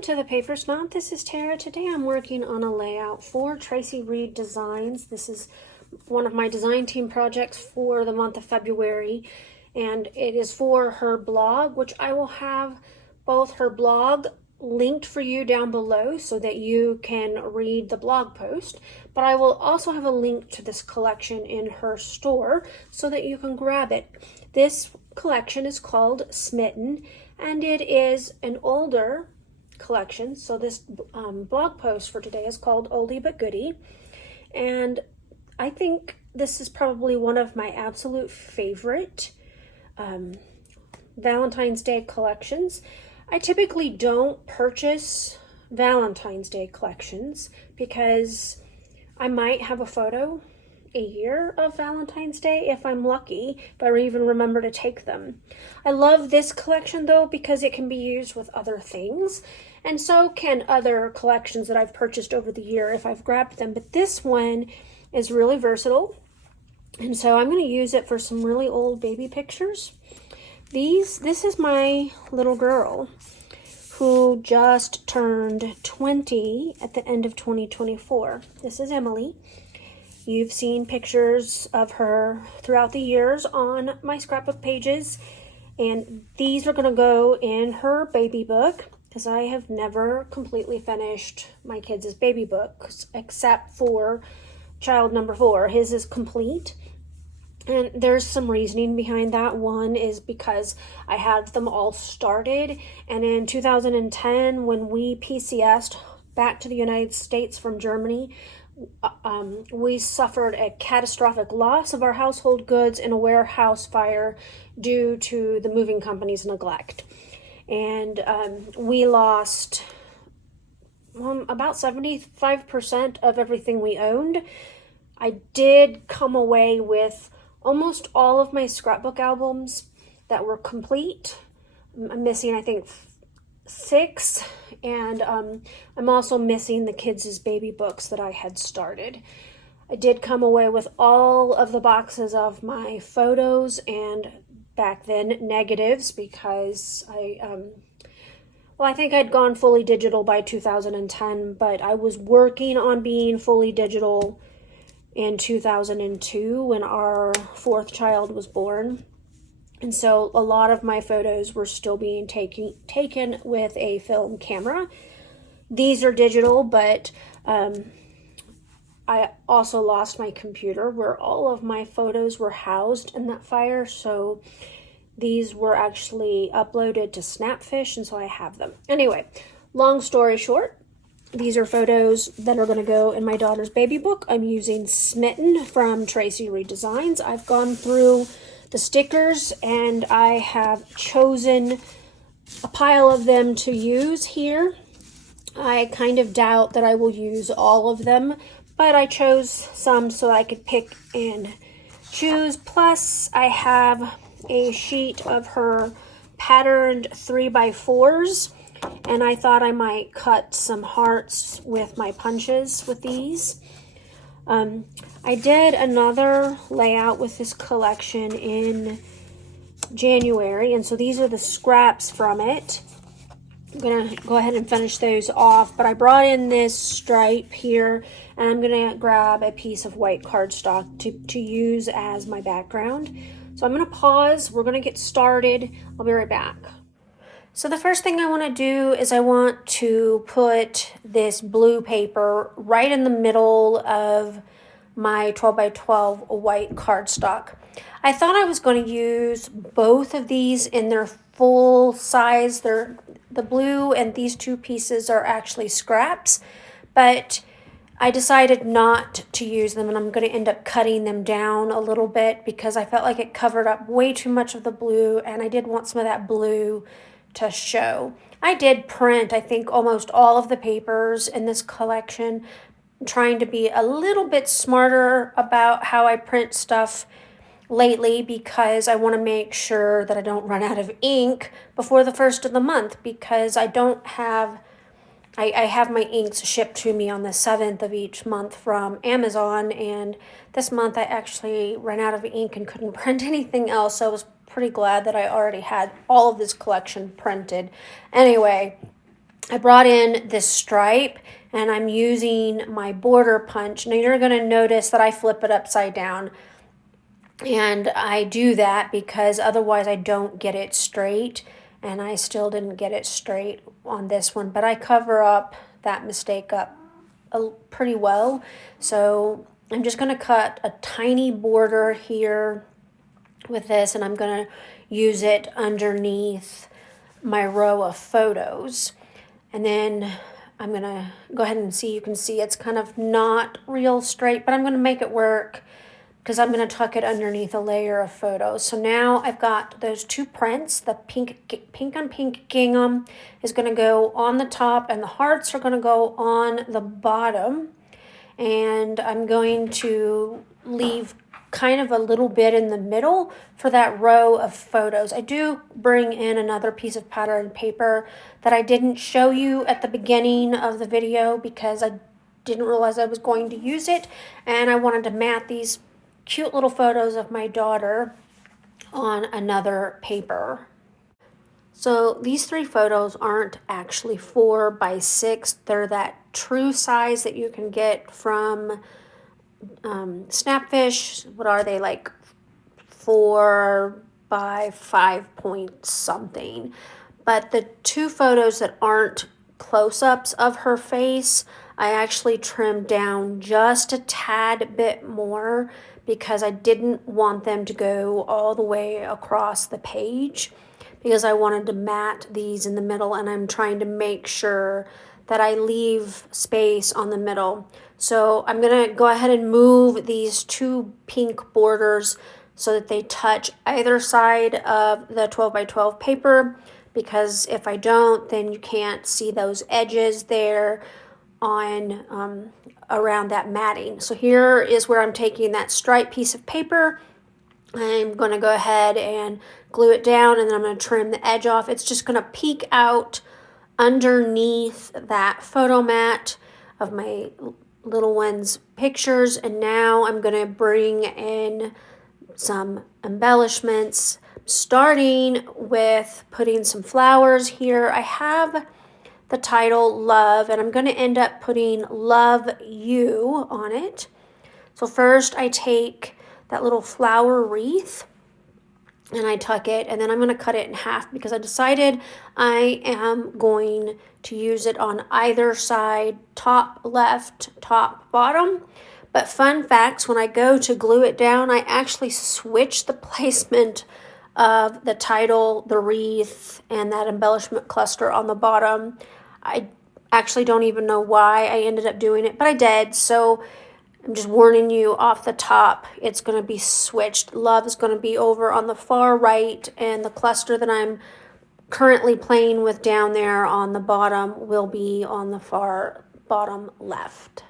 Welcome to the Paper Snob. This is Tara. Today I'm working on a layout for Traci Reed Designs. This is one of my design team projects for the month of February, and it is for her blog, which I will have both her blog linked for you down below so that you can read the blog post, but I will also have a link to this collection in her store so that you can grab it. This collection is called Smitten, and it is an older collection. So this blog post for today is called Oldie but Goodie, and I think this is probably one of my absolute favorite Valentine's Day collections. I typically don't purchase Valentine's Day collections because I might have a photo a year of Valentine's Day if I'm lucky, if I even remember to take them. I love this collection though because it can be used with other things, and so can other collections that I've purchased over the year if I've grabbed them, but this one is really versatile, and so I'm going to use it for some really old baby pictures. This is my little girl who just turned 20 at the end of 2024. This is Emily. You've seen pictures of her throughout the years on my scrapbook pages, and these are going to go in her baby book because I have never completely finished my kids' baby books except for child number 4. His is complete, and there's some reasoning behind that. One is because I had them all started, and in 2010 when we PCS'd back to the United States from Germany, we suffered a catastrophic loss of our household goods in a warehouse fire due to the moving company's neglect. And we lost about 75% of everything we owned. I did come away with almost all of my scrapbook albums that were complete. I'm missing, I think, 6, and I'm also missing the kids' baby books that I had started. I did come away with all of the boxes of my photos and back then negatives because I think I'd gone fully digital by 2010, but I was working on being fully digital in 2002 when our 4th child was born. And so a lot of my photos were still being taken with a film camera. These are digital, but I also lost my computer where all of my photos were housed in that fire. So these were actually uploaded to Snapfish, and so I have them. Anyway, long story short, these are photos that are going to go in my daughter's baby book. I'm using Smitten from Traci Reed Designs. I've gone through the stickers and I have chosen a pile of them to use here. I kind of doubt that I will use all of them, but I chose some so I could pick and choose. Plus I have a sheet of her patterned 3x4s, and I thought I might cut some hearts with my punches with these. I did another layout with this collection in January, and so these are the scraps from it. I'm gonna go ahead and finish those off, but I brought in this stripe here, and I'm gonna grab a piece of white cardstock to use as my background. So I'm gonna pause, we're gonna get started, I'll be right back. So the first thing I want to do is I want to put this blue paper right in the middle of my 12x12 white cardstock. I thought I was going to use both of these in their full size. The blue and these 2 pieces are actually scraps, but I decided not to use them, and I'm going to end up cutting them down a little bit because I felt like it covered up way too much of the blue, and I did want some of that blue to show. I did print, I think, almost all of the papers in this collection. I'm trying to be a little bit smarter about how I print stuff lately because I want to make sure that I don't run out of ink before the 1st of the month, because I have my inks shipped to me on the 7th of each month from Amazon, and this month I actually ran out of ink and couldn't print anything else, so I was pretty glad that I already had all of this collection printed. Anyway, I brought in this stripe and I'm using my border punch. Now you're going to notice that I flip it upside down. And I do that because otherwise I don't get it straight. And I still didn't get it straight on this one. But I cover up that mistake up pretty well. So I'm just going to cut a tiny border here with this. And I'm going to use it underneath my row of photos. And then I'm going to go ahead and see, you can see it's kind of not real straight, but I'm going to make it work because I'm going to tuck it underneath a layer of photos. So now I've got those two prints. The pink on pink gingham is going to go on the top and the hearts are going to go on the bottom. And I'm going to leave kind of a little bit in the middle for that row of photos. I do bring in another piece of pattern paper that I didn't show you at the beginning of the video because I didn't realize I was going to use it, and I wanted to mat these cute little photos of my daughter on another paper. So these 3 photos aren't actually 4 by 6. They're that true size that you can get from Snapfish. What are they, like 4 by 5 point something? But the 2 photos that aren't close-ups of her face, I actually trimmed down just a tad bit more because I didn't want them to go all the way across the page, because I wanted to mat these in the middle, and I'm trying to make sure that I leave space on the middle. So I'm going to go ahead and move these 2 pink borders so that they touch either side of the 12 by 12 paper, because if I don't, then you can't see those edges there on around that matting. So here is where I'm taking that striped piece of paper. I'm going to go ahead and glue it down, and then I'm going to trim the edge off. It's just going to peek out underneath that photo mat of my little one's pictures. And now I'm going to bring in some embellishments, starting with putting some flowers here. I have the title Love, and I'm going to end up putting Love You on it. So first I take that little flower wreath and I tuck it, and then I'm going to cut it in half because I decided I am going to use it on either side, top left, top bottom. But fun facts, when I go to glue it down, I actually switch the placement of the title, the wreath, and that embellishment cluster on the bottom. I actually don't even know why I ended up doing it, but I did. So I'm just warning you off the top, it's going to be switched. Love is going to be over on the far right, and the cluster that I'm currently playing with down there on the bottom will be on the far bottom left.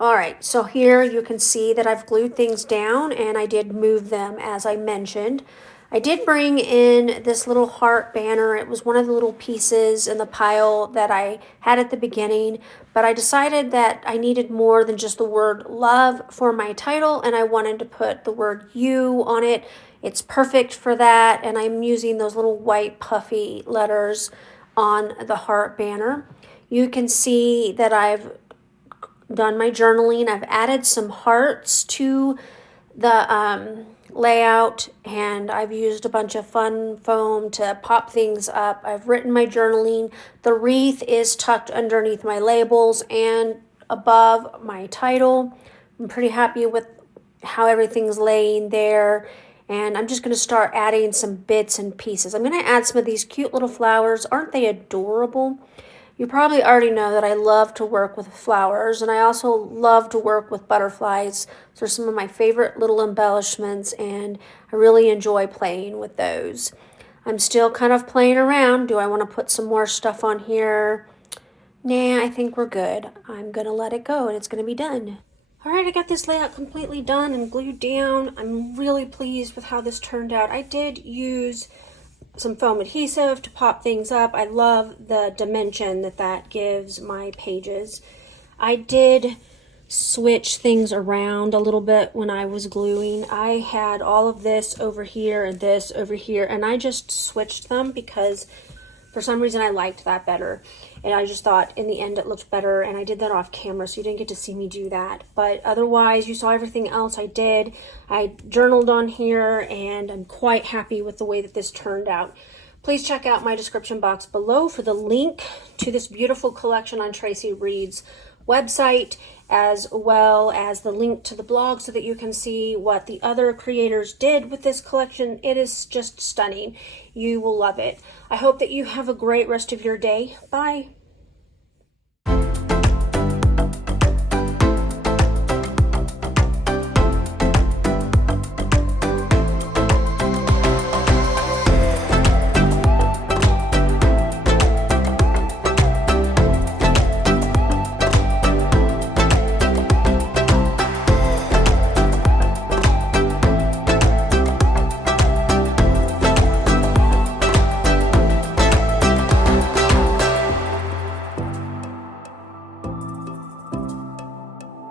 All right, so here you can see that I've glued things down, and I did move them as I mentioned. I did bring in this little heart banner. It was one of the little pieces in the pile that I had at the beginning, but I decided that I needed more than just the word love for my title, and I wanted to put the word you on it. It's perfect for that, and I'm using those little white puffy letters on the heart banner. You can see that I've done my journaling. I've added some hearts to the layout, and I've used a bunch of fun foam to pop things up. I've written my journaling. The wreath is tucked underneath my labels and above my title. I'm pretty happy with how everything's laying there, and I'm just going to start adding some bits and pieces. I'm going to add some of these cute little flowers. Aren't they adorable? You probably already know that I love to work with flowers, and I also love to work with butterflies. They're some of my favorite little embellishments, and I really enjoy playing with those. I'm still kind of playing around. Do I want to put some more stuff on here? Nah, I think we're good. I'm going to let it go, and it's going to be done. All right, I got this layout completely done and glued down. I'm really pleased with how this turned out. I did use some foam adhesive to pop things up. I love the dimension that gives my pages. I did switch things around a little bit when I was gluing. I had all of this over here and this over here, and I just switched them because For some reason, I liked that better. And I just thought in the end it looked better. And I did that off camera, so you didn't get to see me do that. But otherwise, you saw everything else I did. I journaled on here, and I'm quite happy with the way that this turned out. Please check out my description box below for the link to this beautiful collection on Traci Reed's website, as well as the link to the blog so that you can see what the other creators did with this collection. It is just stunning. You will love it. I hope that you have a great rest of your day. Bye.